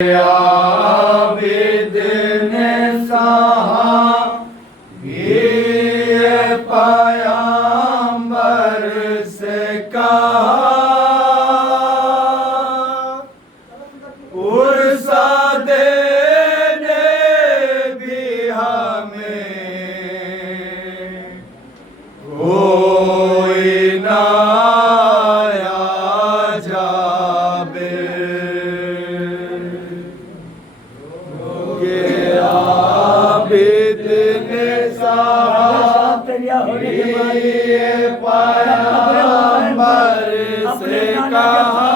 आबिद ने साहब पैगंबर से कहा, उर्सा देने भी हमें कोई ना पैगंबर से कहा,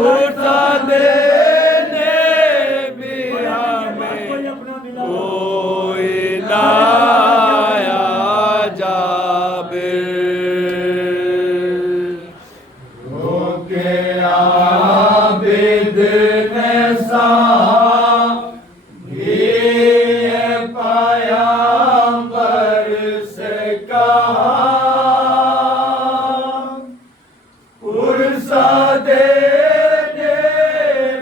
उर्सा देने भी हमें कोई ना आया जाबिर। रोके आबिद ने साहब पैगंबर से कहा, उर्सा देने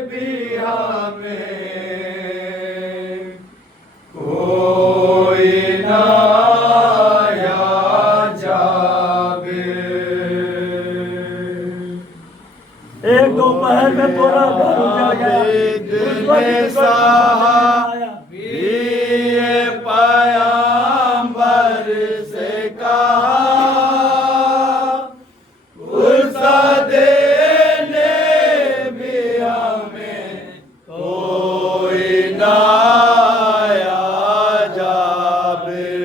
भी हमें कोई ना आया जाबिर। एक दोपहर में पूरा घर उजड़ गया। पैगंबर से कहा, उर्सा देने भी हमें कोई ना आया जाबिर।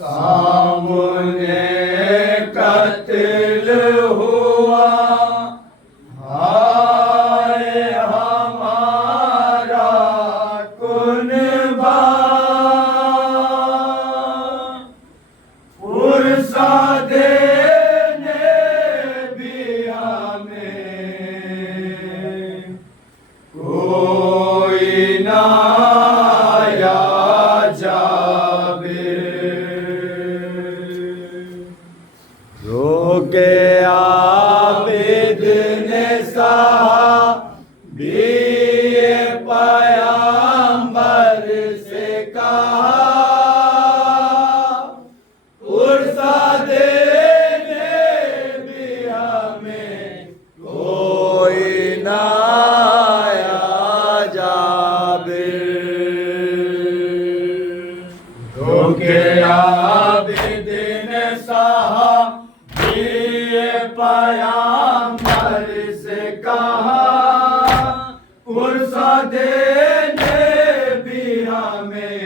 सामने कत्ल हुआ रोके आबिद ने साहब पैगंबर से कहा, उर्सा देने भी हमें कोई ना आया जाबिर। रोके आबिद ने साहब पैगंबर से कहा, उर्सा देने भी हमें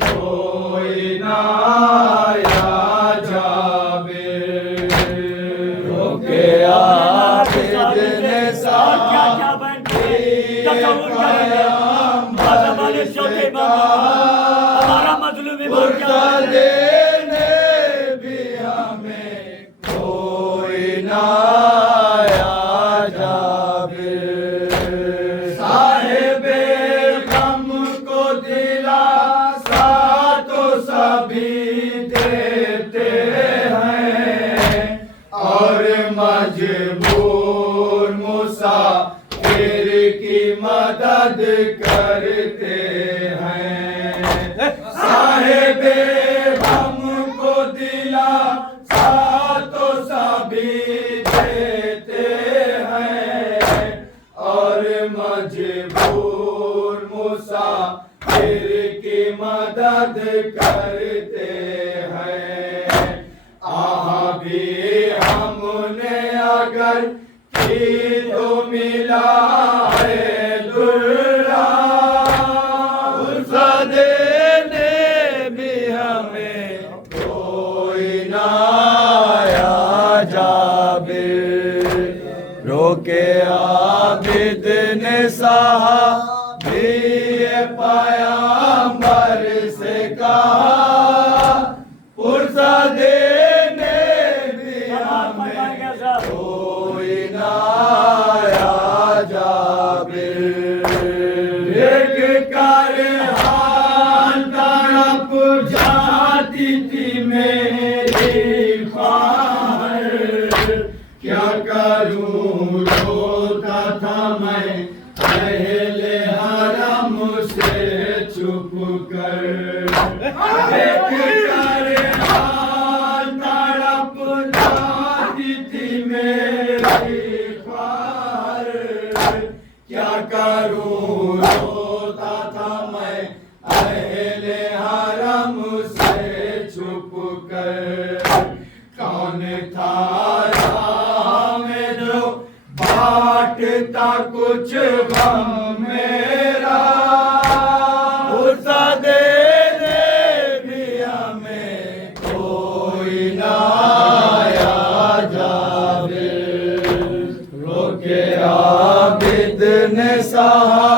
कोई ना आया जाबिर। रोके आबिद ने साहब पैगंबर से कहा, उर्सा देने भी हमें कोई ना आया जाबिर। साहिबे गम को दिलासा तो सभी देते हैं, और मजबूर मुसाफिर की मदद करते हैं। साहिबे गम को दिलासा तो सभी देते हैं, और मजबूर मुसाफिर की मदद करते हैं। आहा भी हमने अगर की तो मिला है दुर्रा, उर्सा देने भी हमें कोई ना आया जाबिर। रोके आबिद ने साहब पैगंबर से कहा, उर्सा देने भी हमें कोई ना आया जाबिर। एक कारहान तड़प जाती थी मेरी ख्वाहिश, क्या करूं रोता था मैं पहले हरम से छुप कर देख कर हाल तड़प जाती थी मेरी ख्वार क्या करूं रोता था मैं पहले हरम से छुप कर कौन था राह में जो बांटता कुछ गम मेरा उसा देने भी हमें कोई ना आया जावे रोके आबिद ने सहा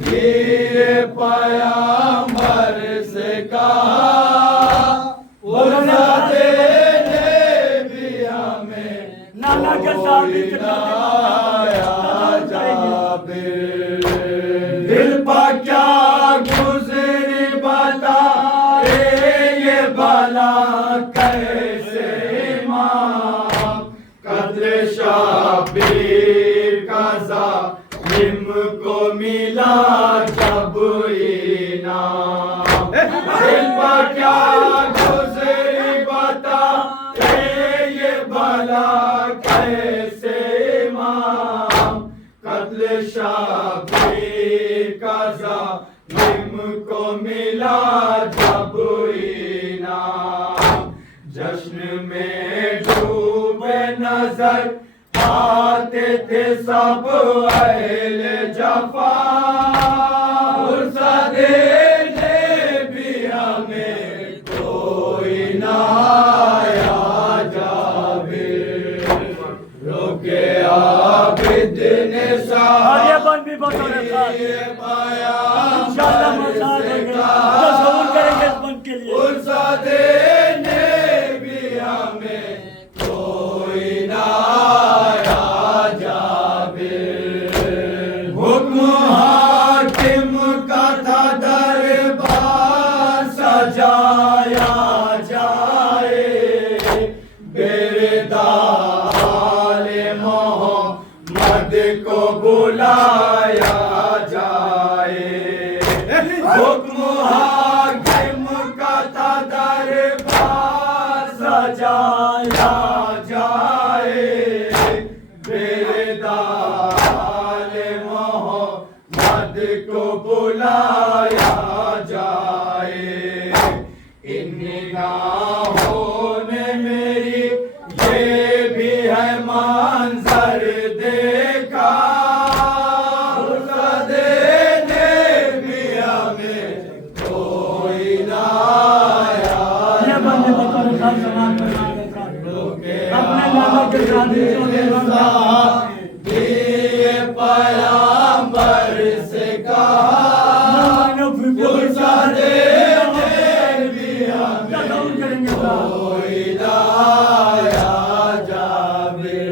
धीरे पयंबर से कहा उसा देने भी हमें नाना के साथ दिल पर क्या गुजरी बता ये बला कैसे माँ कद्र शाबीर का जालिम को मिला जब इनाम दिल पर क्या गुजरी बता ये बला कैसे माँ कत्ल शाबीर का जालिम को मिला जब इनाम जश्न में डूबे नजर आते थे सब अहले जफा उर्सा देने भी हमें कोई ना आया जावे रोके आबिद ने आगे बन भी बतौर खास इंशाअल्लाह मसा देंगे तसव्वुर करेंगे इस बन के लिए उर्सा देने भी हमें कोई ना आया जावे हुक्म हाकिम का था दरबार सजाया जाए बेरदाले मोहम्मद को बुलाया जाए हुक्म हाकिम का था दरबार सजाया जाए बेरदाले मोहम्मद को बुलाया जाए इन निगाहों ने मेरी ये भी है मंजर देखा उर्सा देने भी हमें कोई ना आया ये बंदे बतौर खास सलाम करने के साथ अपने नाना के साथ दिए पयंबर से कहा उर्सा देने भी हमें तसव्वुर करेंगे कोई ना आया जावे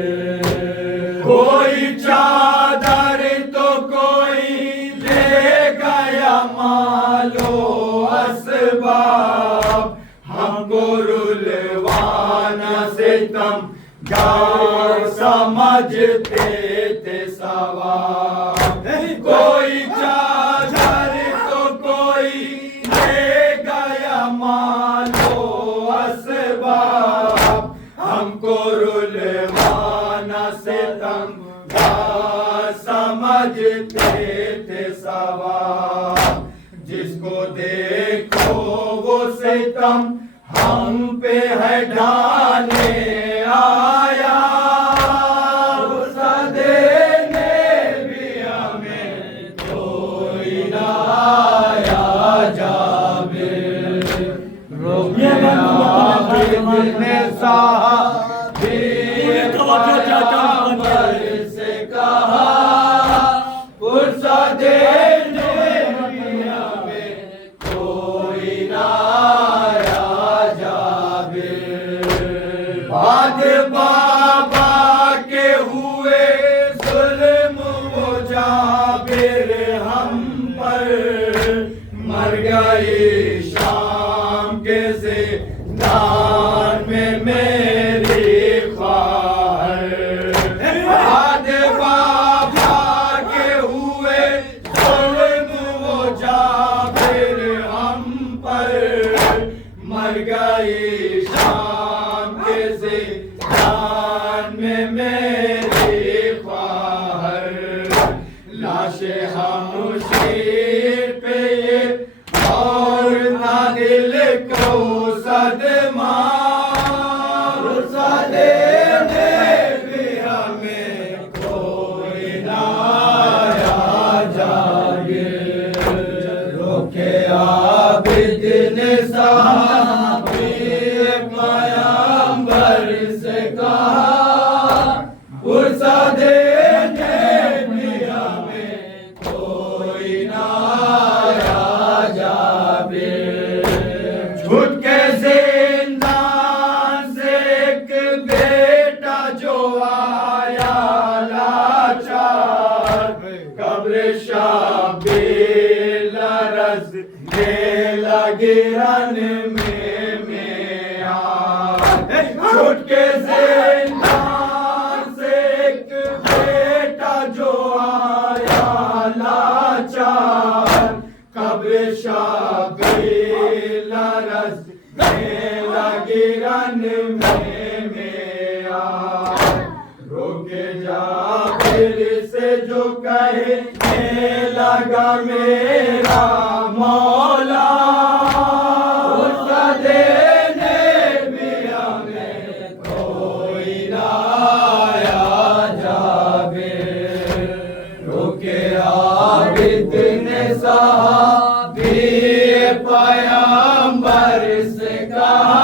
कोई चादर तो कोई ले गया मालो असबाब हमको रुलवाना सितम गार समझते थे सवाब कोई चादर तो कोई ले गया मालो असबाब हमको रुलवाना सितम गार समझते थे सवाब जिसको देखो वो सितम हम पे है ढाने आया उर्सा देने भी हमें कोई ना आया जावे रोके आबिद ने सहा पयंबर से कहा उर्सा देने भी हमें कोई ना आया जावे लाशे हम शीर पे ये और ना दिल को सदमा देने भी हमें कोई ना आया जागे रोके आबिद ने साहबी पयंबर से कहा पुरसा देने भी हमें कोई ना आया जागे छूट के जिंदान से एक बेटा जो आया लाचार कब्र शाबिर लरज़ के गिरन में छूट के जिंदान से एक बेटा जो आया लाचार कब्र शाबिर लरज़ गिरन में रोके जा फिर से जो कहने लगा मेरा मौला उसका देने भी हमें कोई ना आया जागे रोके आबिद ने साहबी पयंबर से कहा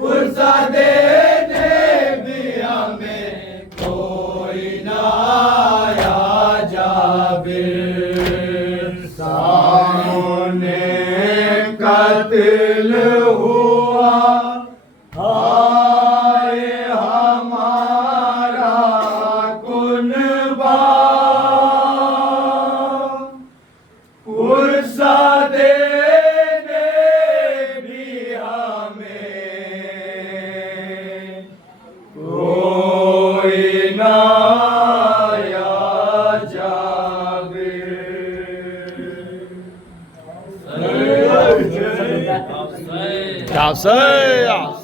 पुरसा देने भी हमें कोई ना आया जागे सामने कत्ल हुआ हाय हमारा कुनबा पुरसा देने भी हमें कोई ना आया जागे Chào sê